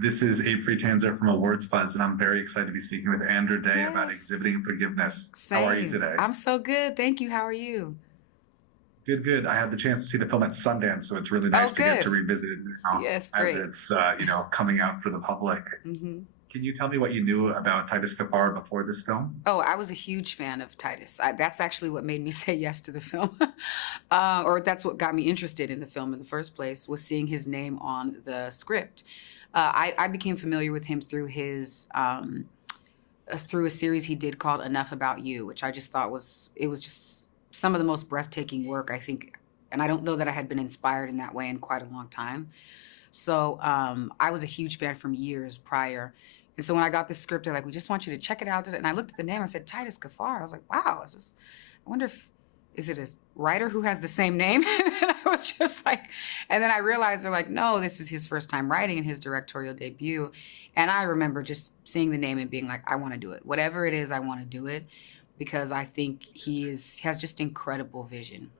This is Abe Friedtanzer from Awards Buzz, and I'm very excited to be speaking with Andra today about Yes. exhibiting forgiveness. How are you Same. today? I'm so good. Thank you. How are you? Good, good. I had the chance to see the film at Sundance, so it's really Oh, nice to get to good. revisit it now Yes, as great. it's coming out for the public. hmm Can you tell me what you knew about Titus Kaphar before this film? Oh, I was a huge fan of Titus. That's actually what made me say yes to the film, or that's what got me interested in the film in the first place. Was seeing his name on the script. I became familiar with him through a series he did called Enough About You, which I just thought was just some of the most breathtaking work I think, and I don't know that I had been inspired in that way in quite a long time. So I was a huge fan from years prior. And so when I got this script, they're like, "We just want you to check it out." And I looked at the name. I said, Titus Kaphar. I was like, "Wow, I wonder if is it a writer who has the same name?" And I was just like, and then I realized they're like, "No, this is his first time writing and his directorial debut." And I remember just seeing the name and being like, "I want to do it. Whatever it is, I want to do it," because I think has just incredible vision.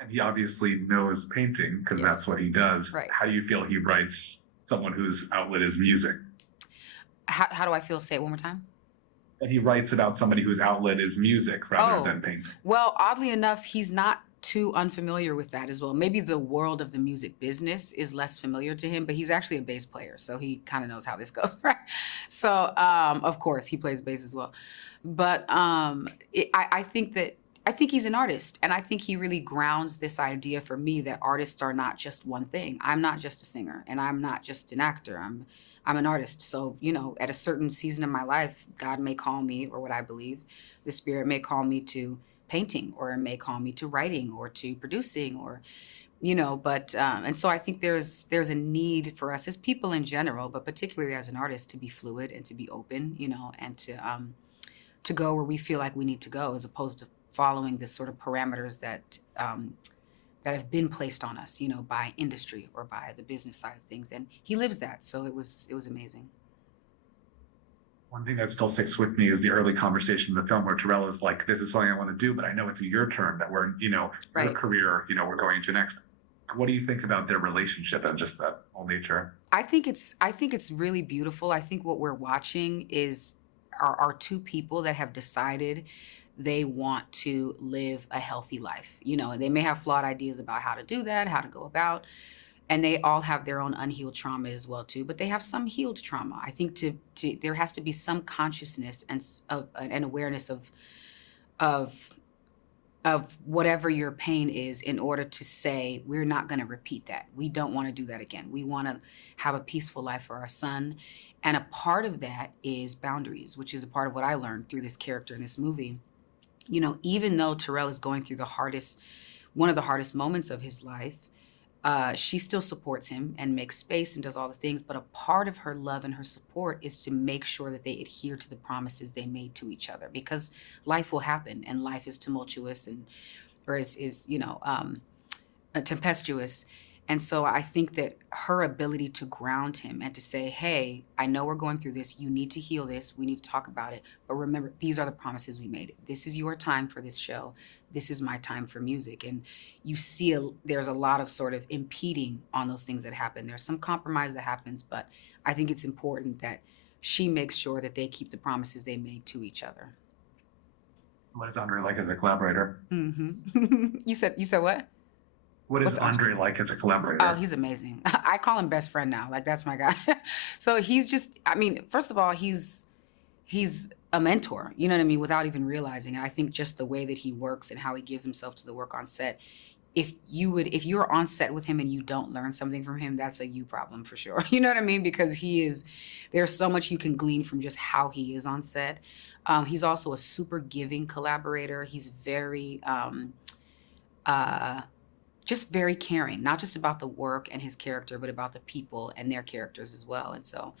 And he obviously knows painting because that's Yes, what he does. right. How do you feel he writes someone whose outlet is music? How do I feel? Say it one more time. And he writes about somebody whose outlet is music rather Oh, than painting. well, oddly enough, he's not too unfamiliar with that as well. Maybe the world of the music business is less familiar to him, but he's actually a bass player, so he kind of knows how this goes, right? So, of course, he plays bass as well. But I think he's an artist, and I think he really grounds this idea for me that artists are not just one thing. I'm not just a singer, and I'm not just an actor. I'm an artist. So, at a certain season of my life, God may call me, or what I believe, the Spirit may call me to painting, or it may call me to writing, or to producing, or but and so I think there's a need for us as people in general, but particularly as an artist, to be fluid and to be open, and to go where we feel like we need to go, as opposed to following the sort of parameters that have been placed on us, by industry or by the business side of things. And he lives that, so it was amazing. One thing that still sticks with me is the early conversation in the film where Terrell is like, "This is something I want to do, but I know it's your turn, that we're, your Right. career, we're going to next." What do you think about their relationship and just that whole nature? I think it's really beautiful. I think what we're watching are two people that have decided they want to live a healthy life. They may have flawed ideas about how to do that, how to go about, and they all have their own unhealed trauma as well too, but they have some healed trauma. I think to there has to be some consciousness of an awareness of whatever your pain is, in order to say, we're not going to repeat that. We don't want to do that again. We want to have a peaceful life for our son. And a part of that is boundaries, which is a part of what I learned through this character in this movie. Even though Terrell is going through one of the hardest moments of his life, she still supports him and makes space and does all the things. But a part of her love and her support is to make sure that they adhere to the promises they made to each other, because life will happen and life is tumultuous or is tempestuous. And so I think that her ability to ground him and to say, "Hey, I know we're going through this. You need to heal this. We need to talk about it. But remember, these are the promises we made. This is your time for this show. This is my time for music." And there's a lot of sort of impeding on those things that happen. There's some compromise that happens, but I think it's important that she makes sure that they keep the promises they made to each other. What is Andre like as a collaborator? You said what? What is What's Andre like as a Oh, collaborator? he's amazing. I call him best friend now. Like, that's my guy. So he's just, I mean, first of all, he's a mentor, you know what I mean, without even realizing. And I think just the way that he works and how he gives himself to the work on set, if you're on set with him and you don't learn something from him, that's a you problem for sure. You know what I mean? Because there's so much you can glean from just how he is on set. He's also a super giving collaborator. He's uh, just very caring, not just about the work and his character, but about the people and their characters as well. And so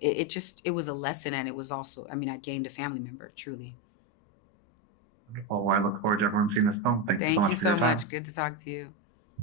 it was a lesson, and it was also, I mean, I gained a family member, truly. Well, I look forward to everyone seeing this film. Thank you so Thank much you for your so time. much. Good to talk to you.